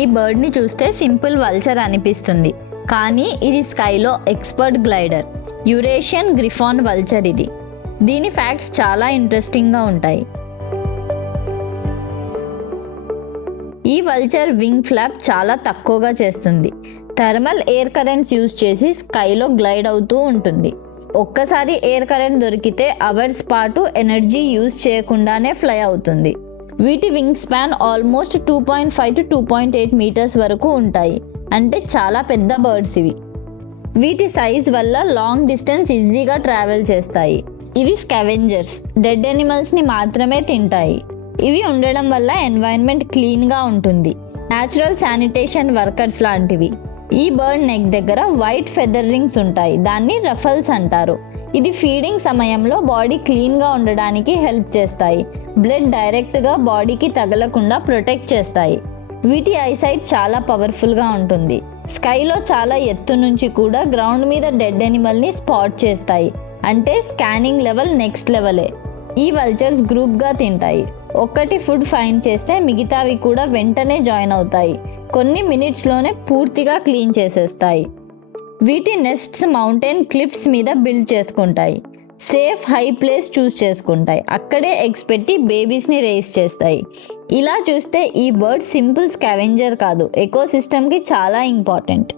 ఈ బర్డ్ని చూస్తే simple vulture అనిపిస్తుంది, కానీ ఇది స్కైలో ఎక్స్పర్ట్ గ్లైడర్. యురేషియన్ గ్రిఫాన్ వల్చర్ ఇది. దీని ఫ్యాక్ట్స్ చాలా ఇంట్రెస్టింగ్గా ఉంటాయి. ఈ వల్చర్ వింగ్ ఫ్లాప్ చాలా తక్కువగా చేస్తుంది. థర్మల్ ఎయిర్ కరెంట్స్ యూజ్ చేసి స్కైలో గ్లైడ్ అవుతూ ఉంటుంది. ఒక్కసారి ఎయిర్ కరెంట్ దొరికితే అవర్స్ పాటు ఎనర్జీ యూజ్ చేయకుండానే ఫ్లై అవుతుంది. వీటి wing span almost 2.5 to 2.8 metres వరకు ఉంటాయి. అంటే చాలా పెద్ద బర్డ్స్ ఇవి. వీటి సైజ్ వల్ల లాంగ్ డిస్టెన్స్ ఈజీగా ట్రావెల్ చేస్తాయి. ఇవి స్కావెంజర్స్, డెడ్ ఎనిమల్స్ని మాత్రమే తింటాయి. ఇవి ఉండడం వల్ల ఎన్వైరన్మెంట్ క్లీన్గా ఉంటుంది. న్యాచురల్ శానిటేషన్ వర్కర్స్ లాంటివి. ఈ బర్డ్ నెక్ దగ్గర వైట్ ఫెదర్ రింగ్స్ ఉంటాయి. దాన్ని రఫల్స్ అంటారు. ఇది ఫీడింగ్ సమయంలో బాడీ క్లీన్గా ఉండడానికి హెల్ప్ చేస్తాయి. బ్లడ్ డైరెక్ట్గా బాడీకి తగలకుండా ప్రొటెక్ట్ చేస్తాయి. వీటి ఐసైట్ చాలా పవర్ఫుల్గా ఉంటుంది. స్కైలో చాలా ఎత్తు నుంచి కూడా గ్రౌండ్ మీద డెడ్ ఎనిమల్ని స్పాట్ చేస్తాయి. అంటే స్కానింగ్ లెవెల్ నెక్స్ట్ లెవెలే. ఈ వల్చర్స్ గ్రూప్గా తింటాయి. ఒక్కటి ఫుడ్ ఫైండ్ చేస్తే మిగతావి కూడా వెంటనే జాయిన్ అవుతాయి. కొన్ని మినిట్స్లోనే పూర్తిగా క్లీన్ చేసేస్తాయి. వీటి నెస్ట్స్ మౌంటైన్ క్లిఫ్స్ మీద బిల్డ్ చేసుకుంటాయి. సేఫ్ హై ప్లేస్ చూస్ చేసుకుంటాయి. అక్కడే ఎగ్స్ పెట్టి బేబీస్ని రేస్ చేస్తాయి. ఇలా చూస్తే ఈ బర్డ్ సింపుల్ స్కావెంజర్ కాదు, ఎకోసిస్టమ్కి చాలా ఇంపార్టెంట్.